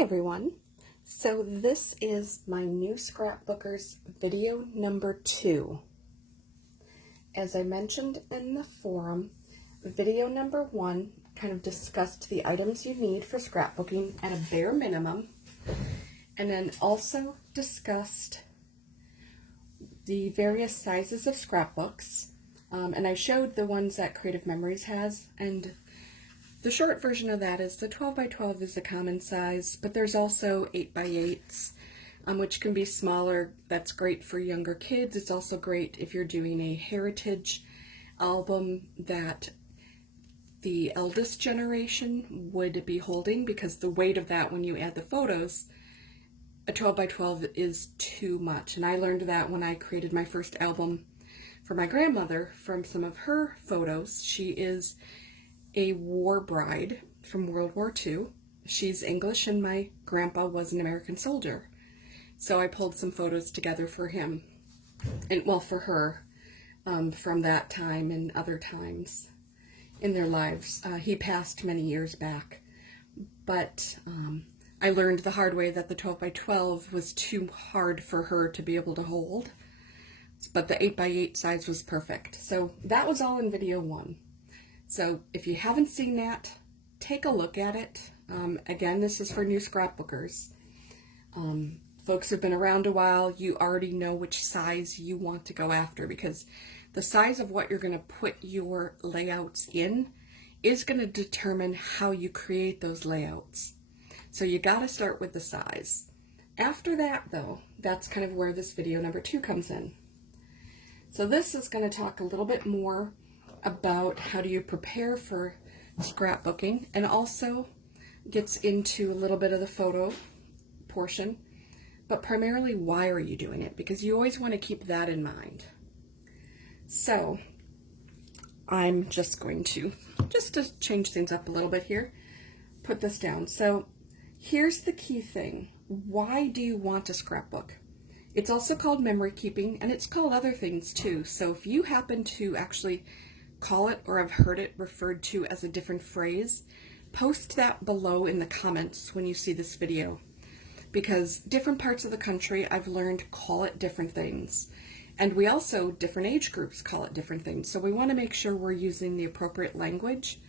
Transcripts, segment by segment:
Everyone, so this is my new Scrapbookers video number 2. As I mentioned in the forum, video number 1 kind of discussed the items you need for scrapbooking at a bare minimum, and then also discussed the various sizes of scrapbooks, and I showed the ones that Creative Memories has, and the short version of that is the 12 by 12 is the common size, but there's also 8 by 8s, which can be smaller. That's great for younger kids. It's also great if you're doing a heritage album that the eldest generation would be holding, because the weight of that when you add the photos, a 12 by 12 is too much. And I learned that when I created my first album for my grandmother from some of her photos. She is a war bride from World War II. She's English and my grandpa was an American soldier. So I pulled some photos together for him, and well, for her, from that time and other times in their lives. He passed many years back, but I learned the hard way that the 12 by 12 was too hard for her to be able to hold, but the 8 by 8 size was perfect. So that was all in video 1. So if you haven't seen that, take a look at it. Again, this is for new scrapbookers. Folks who've been around a while, you already know which size you want to go after, because the size of what you're going to put your layouts in is going to determine how you create those layouts. So you got to start with the size. After that, though, that's kind of where this video number 2 comes in. So this is going to talk a little bit more about how do you prepare for scrapbooking, and also gets into a little bit of the photo portion, but primarily why are you doing it, because you always want to keep that in mind. So I'm just going to change things up a little bit here, put this down. So here's the key thing. Why do you want to scrapbook? It's also called memory keeping, and it's called other things too. So if you happen to actually call it, or have heard it referred to as a different phrase, post that below in the comments when you see this video, because different parts of the country, I've learned, call it different things, and we also, different age groups, call it different things. So we want to make sure we're using the appropriate language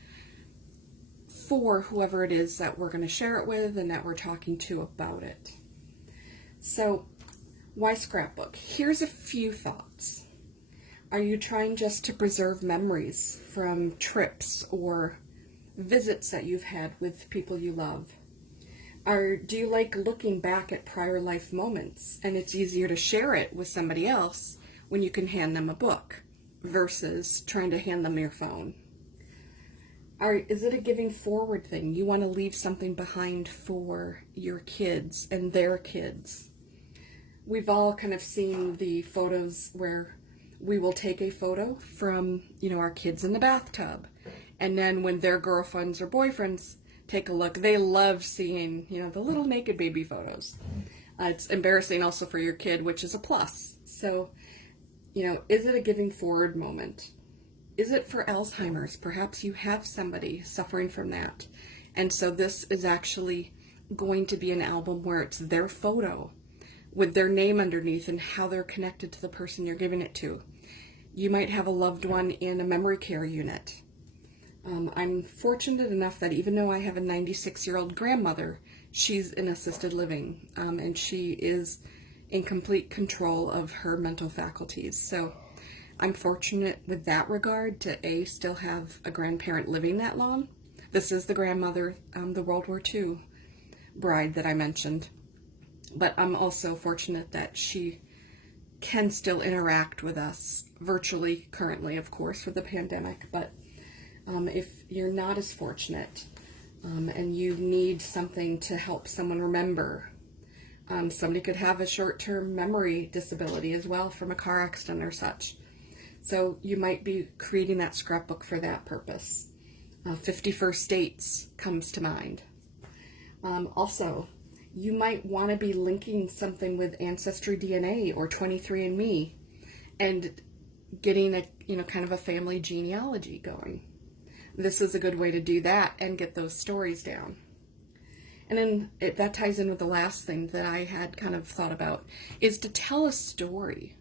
for whoever it is that we're going to share it with and that we're talking to about it. So why scrapbook? Here's a few thoughts. Are you trying just to preserve memories from trips or visits that you've had with people you love? Or do you like looking back at prior life moments, and it's easier to share it with somebody else when you can hand them a book versus trying to hand them your phone? Or is it a giving forward thing? You want to leave something behind for your kids and their kids. We've all kind of seen the photos where we will take a photo from, our kids in the bathtub, and then when their girlfriends or boyfriends take a look, they love seeing, the little naked baby photos. It's embarrassing also for your kid, which is a plus. So, is it a giving forward moment? Is it for Alzheimer's? Perhaps you have somebody suffering from that, and so this is actually going to be an album where it's their photo with their name underneath and how they're connected to the person you're giving it to. You might have a loved one in a memory care unit. I'm fortunate enough that even though I have a 96-year-old grandmother, she's in assisted living, and she is in complete control of her mental faculties. So I'm fortunate with that regard to still have a grandparent living that long. This is the grandmother, the World War II bride that I mentioned. But I'm also fortunate that she can still interact with us virtually currently, of course, with the pandemic. But if you're not as fortunate and you need something to help someone remember, somebody could have a short-term memory disability as well from a car accident or such. So you might be creating that scrapbook for that purpose. 51st dates comes to mind. Also, you might want to be linking something with Ancestry DNA or 23andMe and getting a, kind of a family genealogy going. This is a good way to do that and get those stories down. And then that ties in with the last thing that I had kind of thought about, is to tell a story.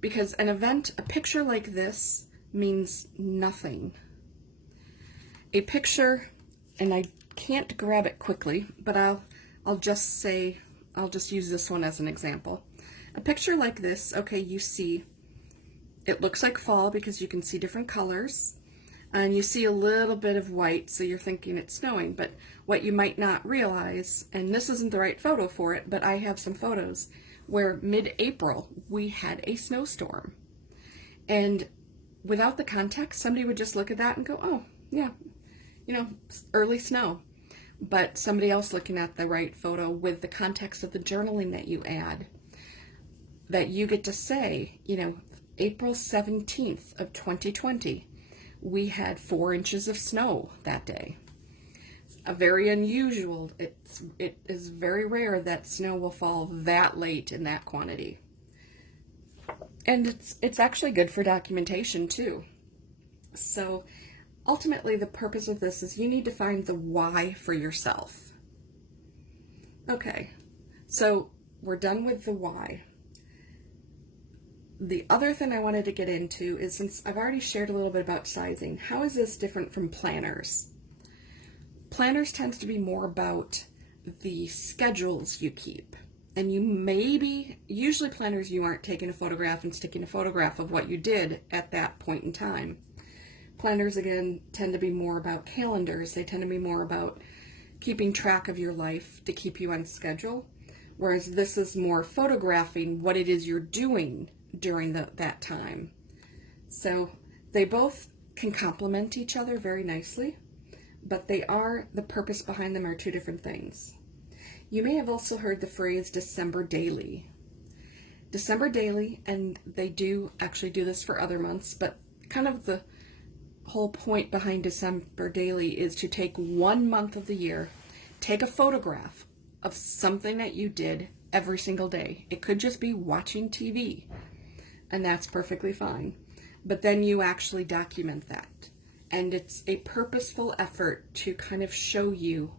Because an event, a picture like this means nothing. A picture, and I can't grab it quickly, but I'll just use this one as an example. A picture like this, okay, you see, it looks like fall because you can see different colors, and you see a little bit of white, so you're thinking it's snowing. But what you might not realize, and this isn't the right photo for it, but I have some photos where mid-April we had a snowstorm. And without the context, somebody would just look at that and go, oh, yeah, you know, early snow. But somebody else looking at the right photo with the context of the journaling that you add, that you get to say, you know, April 17th of 2020, we had 4 inches of snow that day. A very unusual, it is very rare that snow will fall that late in that quantity. And it's actually good for documentation too. So ultimately the purpose of this is you need to find the why for yourself. Okay, so we're done with the why. The other thing I wanted to get into is, since I've already shared a little bit about sizing, how is this different from planners? Planners tends to be more about the schedules you keep. And usually planners, you aren't taking a photograph and sticking a photograph of what you did at that point in time. Planners, again, tend to be more about calendars. They tend to be more about keeping track of your life to keep you on schedule. Whereas this is more photographing what it is you're doing during that time. So they both can complement each other very nicely, but the purpose behind them are two different things. You may have also heard the phrase December daily. December daily, and they do actually do this for other months, but kind of the whole point behind December daily is to take 1 month of the year, take a photograph of something that you did every single day. It could just be watching TV, and that's perfectly fine. But then you actually document that. And it's a purposeful effort to kind of show you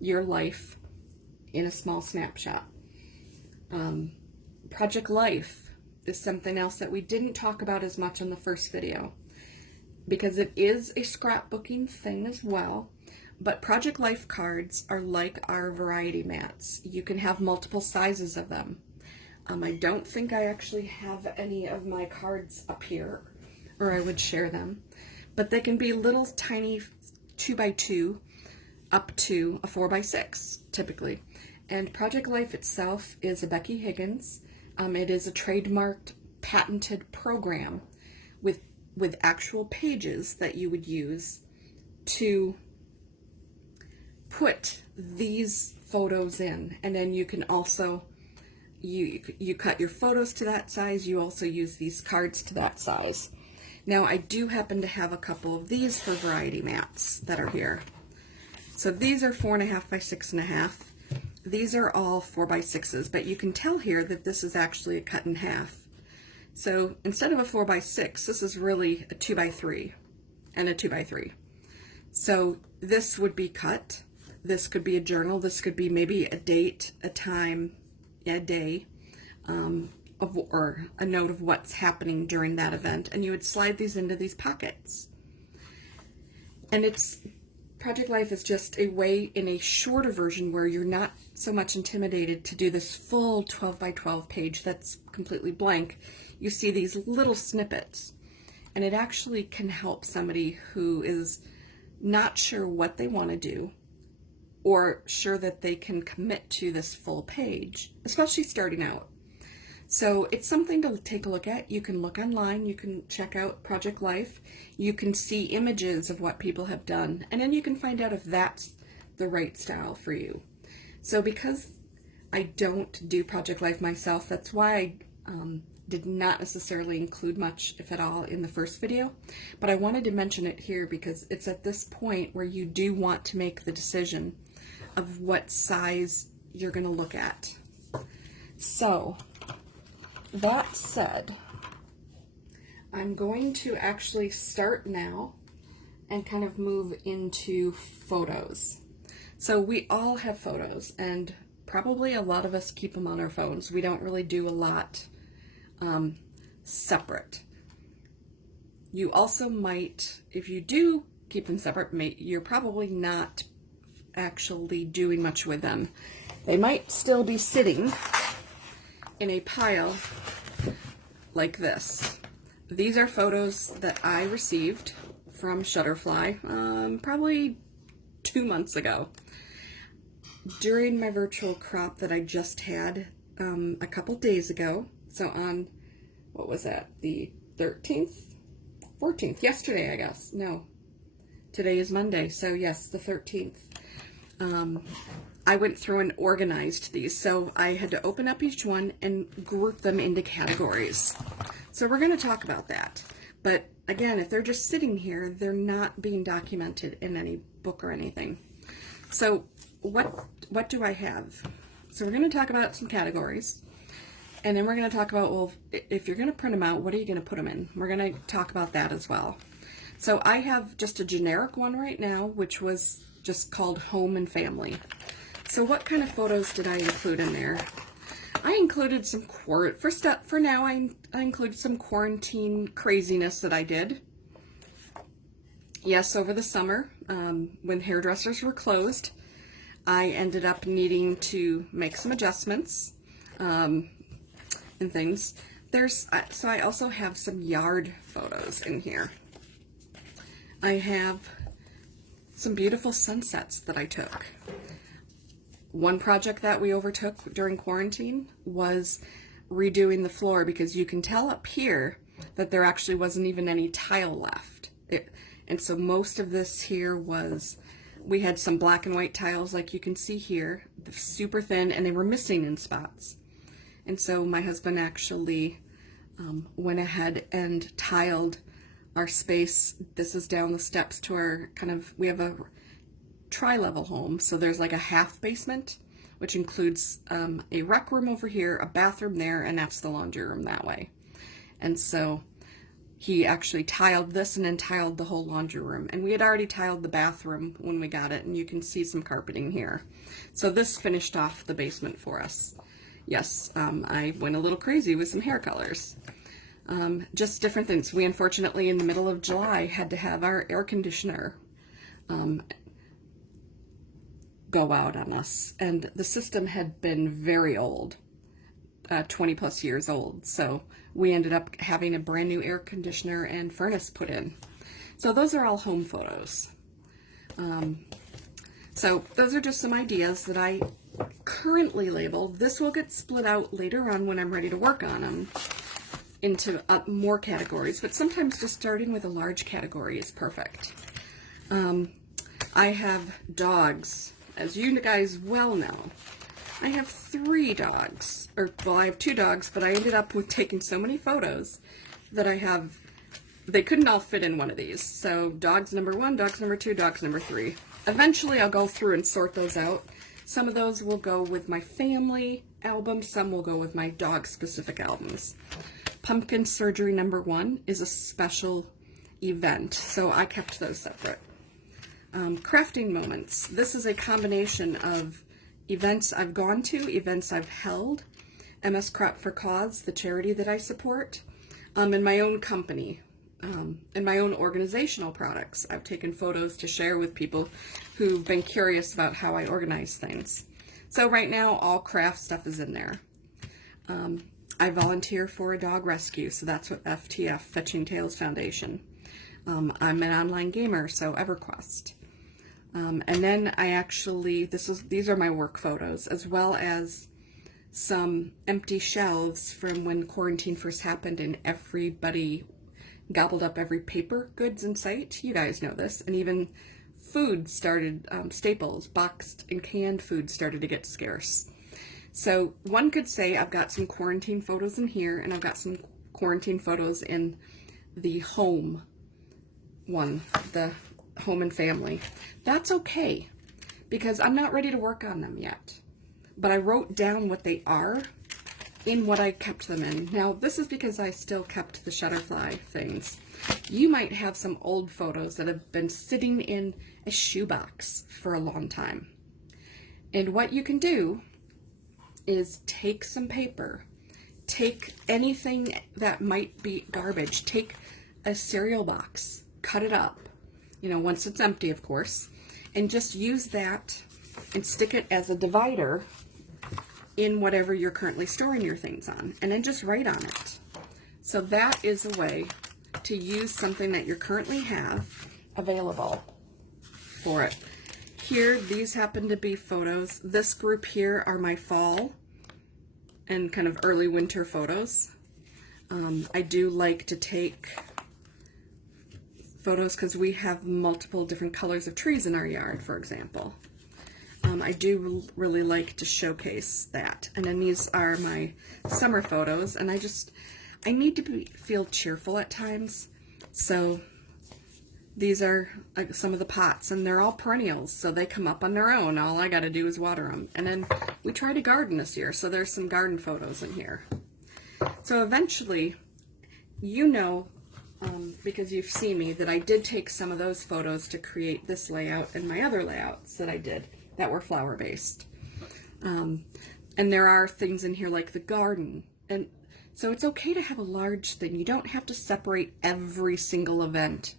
your life in a small snapshot. Project Life is something else that we didn't talk about as much in the first video, because it is a scrapbooking thing as well. But Project Life cards are like our variety mats. You can have multiple sizes of them. I don't think I actually have any of my cards up here, or I would share them. But they can be little tiny 2x2 up to a 4x6, typically. And Project Life itself is a Becky Higgins. It is a trademarked, patented program with actual pages that you would use to put these photos in. And then you can also, you cut your photos to that size. You also use these cards to that size. Now, I do happen to have a couple of these for variety mats that are here. So these are 4.5 by 6.5. These are all 4x6s, but you can tell here that this is actually a cut in half. So instead of a 4x6, this is really a 2x3 and a 2x3. So this would be cut. This could be a journal. This could be maybe a date, a time, a day, or a note of what's happening during that event. And you would slide these into these pockets. And Project Life is just a way in a shorter version where you're not so much intimidated to do this full 12 by 12 page that's completely blank. You see these little snippets, and it actually can help somebody who is not sure what they want to do or sure that they can commit to this full page, especially starting out. So it's something to take a look at. You can look online, you can check out Project Life, you can see images of what people have done, and then you can find out if that's the right style for you. So because I don't do Project Life myself, that's why I did not necessarily include much, if at all, in the first video. But I wanted to mention it here because it's at this point where you do want to make the decision of what size you're going to look at. So that said, I'm going to actually start now and kind of move into photos. So we all have photos, and probably a lot of us keep them on our phones. We don't really do a lot separate. You also might, if you do keep them separate, you're probably not actually doing much with them. They might still be sitting in a pile like this. These are photos that I received from Shutterfly probably 2 months ago during my virtual crop that I just had a couple days ago. So on, what was that, the 13th? 14th, yesterday, I guess. No, today is Monday, so yes, the 13th. I went through and organized these, so I had to open up each one and group them into categories. So we're going to talk about that. But again, if they're just sitting here, they're not being documented in any book or anything. So what do I have? So we're going to talk about some categories. And then we're going to talk about, well, if you're going to print them out, what are you going to put them in? We're going to talk about that as well. So I have just a generic one right now, which was just called Home and Family. So what kind of photos did I include in there? I included some, for now, I included some quarantine craziness that I did. Yes, over the summer, when hairdressers were closed, I ended up needing to make some adjustments. And things. So I also have some yard photos in here. I have some beautiful sunsets that I took. One project that we overtook during quarantine was redoing the floor, because you can tell up here that there actually wasn't even any tile left. And so most of this here was, we had some black and white tiles like you can see here, super thin, and they were missing in spots. And so my husband actually went ahead and tiled our space. This is down the steps to our we have a tri-level home. So there's like a half basement, which includes a rec room over here, a bathroom there, and that's the laundry room that way. And so he actually tiled this and then tiled the whole laundry room. And we had already tiled the bathroom when we got it, and you can see some carpeting here. So this finished off the basement for us. Yes, I went a little crazy with some hair colors. Just different things. We unfortunately, in the middle of July, had to have our air conditioner go out on us. And the system had been very old, 20 plus years old. So we ended up having a brand new air conditioner and furnace put in. So those are all home photos. So those are just some ideas that I currently labeled. This will get split out later on when I'm ready to work on them into more categories, but sometimes just starting with a large category is perfect. I have dogs, as you guys well know. I have 3 dogs, I have 2 dogs, but I ended up with taking so many photos that they couldn't all fit in one of these. So dogs number 1, dogs number 2, dogs number 3. Eventually I'll go through and sort those out. Some of those will go with my family album, some will go with my dog-specific albums. Pumpkin Surgery number 1 is a special event, so I kept those separate. Crafting Moments. This is a combination of events I've gone to, events I've held, MS Crop for Cause, the charity that I support, and my own company, and my own organizational products. I've taken photos to share with people who've been curious about how I organize things. So right now, all craft stuff is in there. I volunteer for a dog rescue, so that's what FTF, Fetching Tails Foundation. I'm an online gamer, so EverQuest. And then I actually, these are my work photos, as well as some empty shelves from when quarantine first happened and everybody gobbled up every paper goods in sight. You guys know this. And even food started, staples, boxed and canned food started to get scarce. So one could say I've got some quarantine photos in here, and I've got some quarantine photos in the home one, the home and family. That's okay, because I'm not ready to work on them yet. But I wrote down what they are in what I kept them in. Now, this is because I still kept the Shutterfly things. You might have some old photos that have been sitting in a shoebox for a long time. And what you can do is take some paper, take anything that might be garbage, take a cereal box, cut it up, you know, once it's empty, of course, and just use that and stick it as a divider in whatever you're currently storing your things on, and then just write on it. So that is a way to use something that you currently have available for it. Here, these happen to be photos. This group here are my fall and kind of early winter photos. I do like to take photos because we have multiple different colors of trees in our yard, for example. I do really like to showcase that. And then these are my summer photos, and I need to feel cheerful at times. So these are some of the pots, and they're all perennials, so they come up on their own. All I got to do is water them. And then we try to garden this year, so there's some garden photos in here. So eventually, you know, because you've seen me, that I did take some of those photos to create this layout and my other layouts that I did that were flower based. And there are things in here like the garden. And so it's okay to have a large thing. You don't have to separate every single event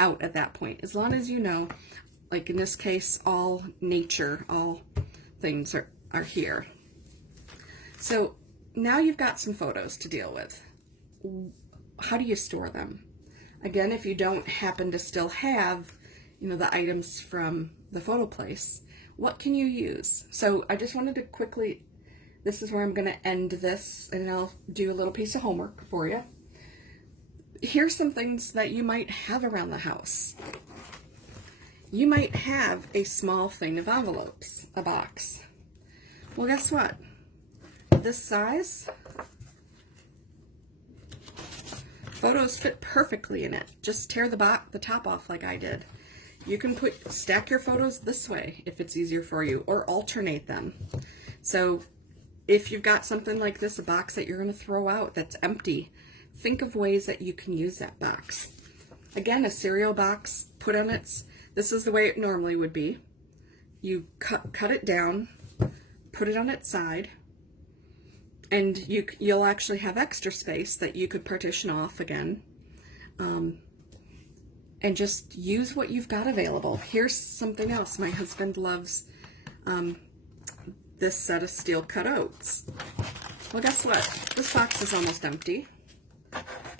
out at that point. As long as you know, like in this case, all nature, all things are here. So now you've got some photos to deal with. How do you store them? Again, if you don't happen to still have, you know, the items from the photo place, what can you use? So I just wanted to quickly, this is where I'm going to end this, and I'll do a little piece of homework for you. Here's some things that you might have around the house. You might have a small thing of envelopes, a box. Well, guess what? This size, photos fit perfectly in it. Just tear the top off like I did. You can stack your photos this way if it's easier for you, or alternate them. So if you've got something like this, a box that you're going to throw out that's empty, think of ways that you can use that box. Again, a cereal box, put on its, this is the way it normally would be. You cut it down, put it on its side, and you'll actually have extra space that you could partition off again. And just use what you've got available. Here's something else. My husband loves this set of steel cut oats. Well, guess what? This box is almost empty.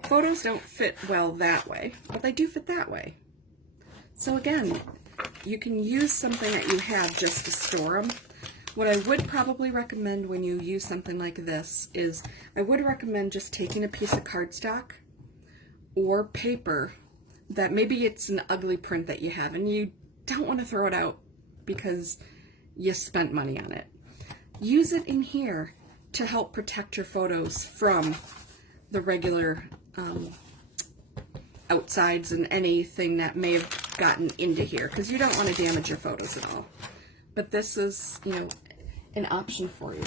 Photos don't fit well that way, but they do fit that way. So again, you can use something that you have just to store them. What I would probably recommend when you use something like this is, I would recommend just taking a piece of cardstock or paper that maybe it's an ugly print that you have and you don't want to throw it out because you spent money on it. Use it in here to help protect your photos from the regular outsides and anything that may have gotten into here, because you don't want to damage your photos at all. But this is, you know, an option for you.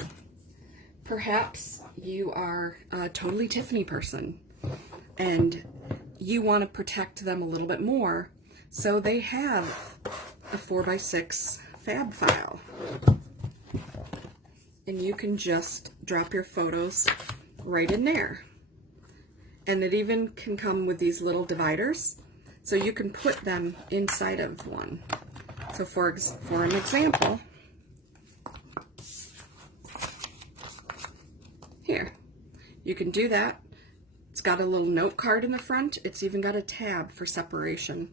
Perhaps you are a totally Tiffany person and you want to protect them a little bit more, so they have a 4x6 fab file. And you can just drop your photos right in there. And it even can come with these little dividers, so you can put them inside of one. So for an example, here, you can do that. It's got a little note card in the front. It's even got a tab for separation.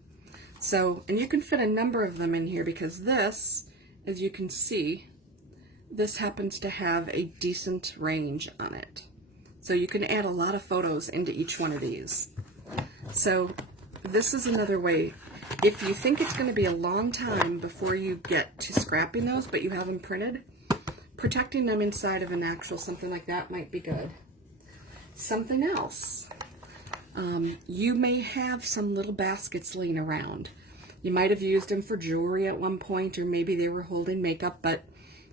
So, and you can fit a number of them in here because this, as you can see, this happens to have a decent range on it. So you can add a lot of photos into each one of these. So this is another way. If you think it's going to be a long time before you get to scrapping those, but you have them printed, protecting them inside of an actual something like that might be good. Something else. You may have some little baskets laying around. You might have used them for jewelry at one point, or maybe they were holding makeup, but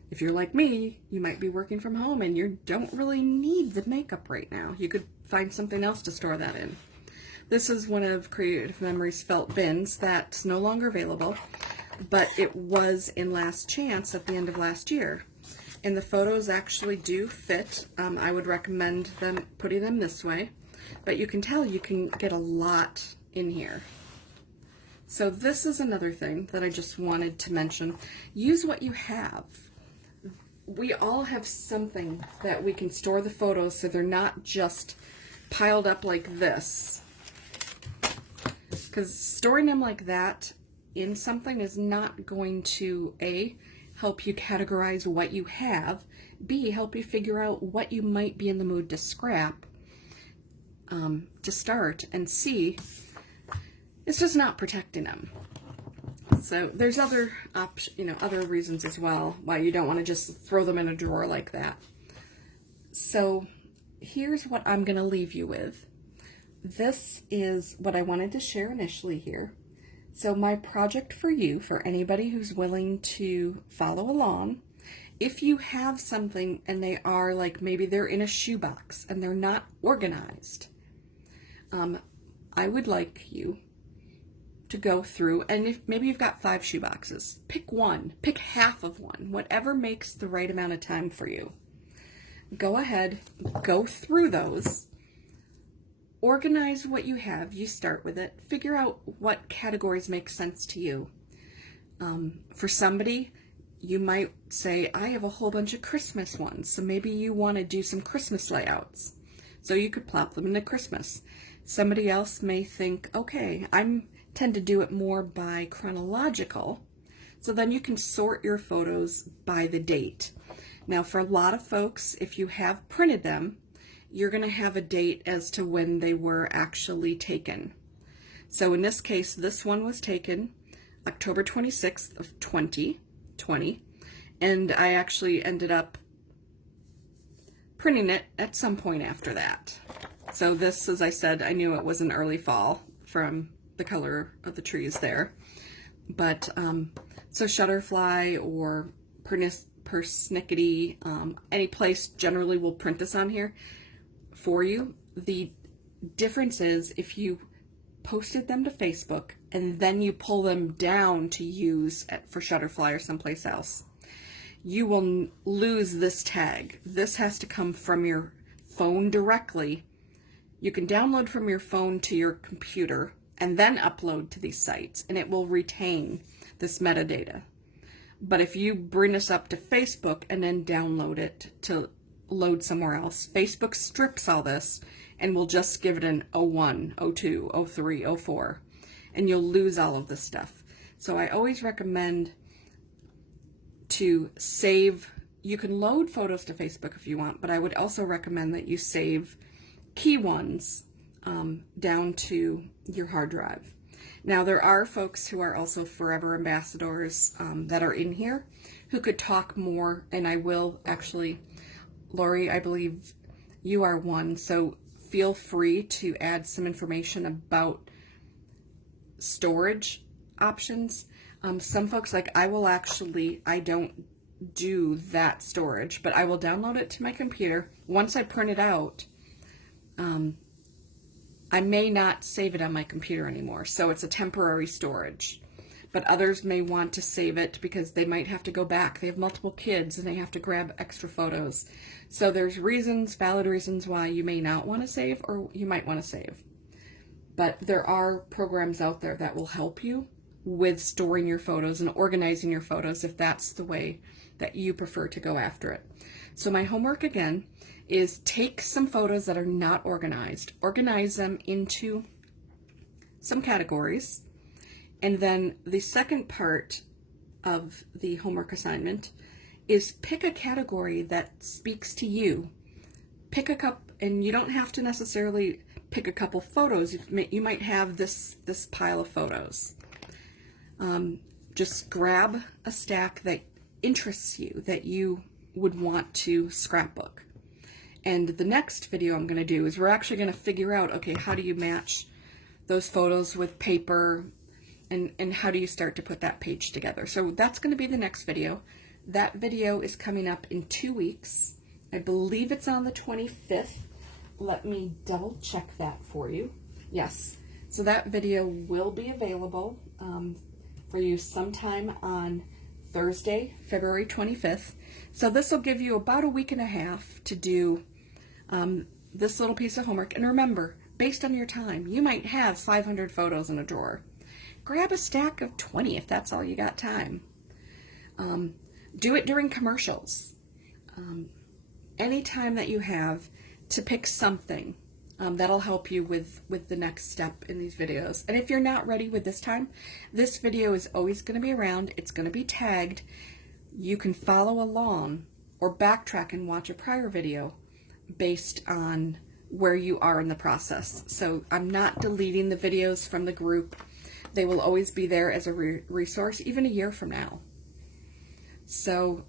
if you're like me, you might be working from home and you don't really need the makeup right now. You could find something else to store that in. This is one of Creative Memories felt bins that's no longer available. but it was in Last Chance at the end of last year. And the photos actually do fit. I would recommend them putting them this way, but you can tell you can get a lot in here. So this is another thing that I just wanted to mention. Use what you have. We all have something that we can store the photos so they're not just piled up like this. Because storing them like that in something is not going to, A, help you categorize what you have, B, help you figure out what you might be in the mood to scrap to start, and C, it's just not protecting them. So there's other other reasons as well why you don't want to just throw them in a drawer like that. So here's what I'm going to leave you with. This is what I wanted to share initially here. So my project for you, for anybody who's willing to follow along, if you have something and they are like, maybe they're in a shoebox and they're not organized, I would like you to go through, and if maybe you've got 5 shoeboxes, pick one, pick half of one, whatever makes the right amount of time for you. Go ahead, go through those, organize what you have, you start with it, figure out what categories make sense to you. For somebody, you might say, I have a whole bunch of Christmas ones, so maybe you want to do some Christmas layouts. So you could plop them into Christmas. Somebody else may think, okay, I tend to do it more by chronological, so then you can sort your photos by the date. Now for a lot of folks, if you have printed them, you're going to have a date as to when they were actually taken. So in this case, this one was taken October 26th of 2020, and I actually ended up printing it at some point after that. So this, as I said, I knew it was an early fall from the color of the trees there. But so Shutterfly or Persnickety, any place generally will print this on here for you. The difference is if you posted them to Facebook and then you pull them down to use for Shutterfly or someplace else, you will lose this tag. This has to come from your phone directly. You can download from your phone to your computer and then upload to these sites, and it will retain this metadata. But if you bring this up to Facebook and then download it to load somewhere else, Facebook strips all this and will just give it an 01, 02, 03, 04, and you'll lose all of this stuff. So I always recommend to save. You can load photos to Facebook if you want, but I would also recommend that you save key ones down to your hard drive. Now there are folks who are also forever ambassadors that are in here who could talk more, and I will actually, Lori, I believe you are one, so feel free to add some information about storage options. Some folks, like I don't do that storage, but I will download it to my computer. Once I print it out, I may not save it on my computer anymore, so it's a temporary storage. But others may want to save it because they might have to go back. They have multiple kids and they have to grab extra photos. So there's reasons, valid reasons why you may not want to save or you might want to save. But there are programs out there that will help you with storing your photos and organizing your photos if that's the way that you prefer to go after it. So my homework again is take some photos that are not organized, organize them into some categories, and then the second part of the homework assignment is pick a category that speaks to you. Pick a couple, and you don't have to necessarily pick a couple photos. You might have this pile of photos. Just grab a stack that interests you, that you would want to scrapbook. And the next video I'm going to do is we're actually going to figure out, okay, how do you match those photos with paper, and how do you start to put that page together. So that's going to be the next video. That video is coming up in 2 weeks. I believe it's on the 25th. Let me double check that for you. Yes, so that video will be available for you sometime on Thursday, February 25th. So this will give you about a week and a half to do this little piece of homework. And remember, based on your time, you might have 500 photos in a drawer. Grab a stack of 20 if that's all you got time. Do it during commercials. Any time that you have to pick something that'll help you with the next step in these videos. And if you're not ready with this time, this video is always going to be around. It's going to be tagged. You can follow along or backtrack and watch a prior video based on where you are in the process. So I'm not deleting the videos from the group. They will always be there as a resource, even a year from now. So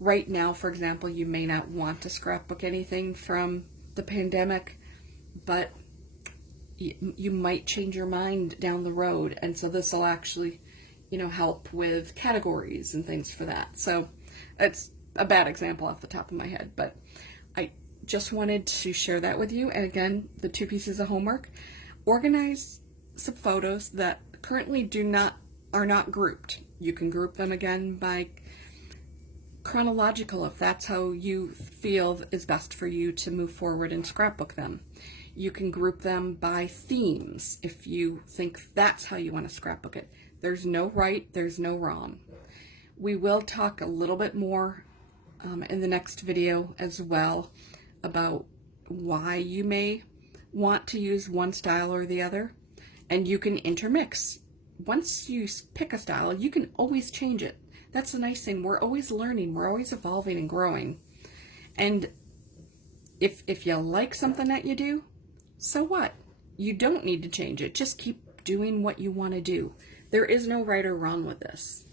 right now, for example, you may not want to scrapbook anything from the pandemic, but you might change your mind down the road. And so this will actually, help with categories and things for that. So it's a bad example off the top of my head, but I just wanted to share that with you. And again, the 2 pieces of homework: organize some photos that currently are not grouped. You can group them again by chronological if that's how you feel is best for you to move forward and scrapbook them. You can group them by themes if you think that's how you want to scrapbook it. There's no right, there's no wrong. We will talk a little bit more in the next video as well about why you may want to use one style or the other, and you can intermix. Once you pick a style, you can always change it. That's the nice thing. We're always learning. We're always evolving and growing. And if you like something that you do, so what? You don't need to change it. Just keep doing what you want to do. There is no right or wrong with this.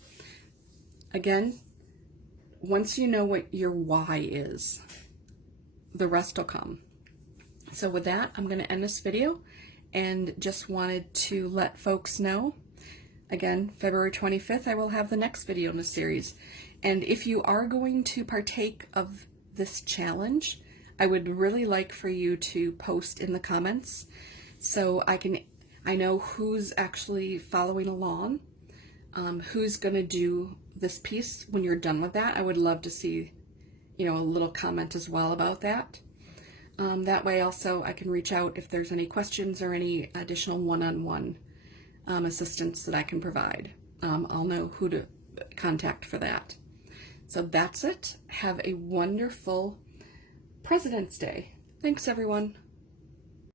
Again, once you know what your why is, the rest will come. So with that, I'm going to end this video and just wanted to let folks know. Again, February 25th, I will have the next video in the series. And if you are going to partake of this challenge, I would really like for you to post in the comments so I know who's actually following along, who's going to do this piece when you're done with that. I would love to see, a little comment as well about that. That way also I can reach out if there's any questions or any additional one-on-one assistance that I can provide. I'll know who to contact for that. So that's it. Have a wonderful President's Day. Thanks, everyone.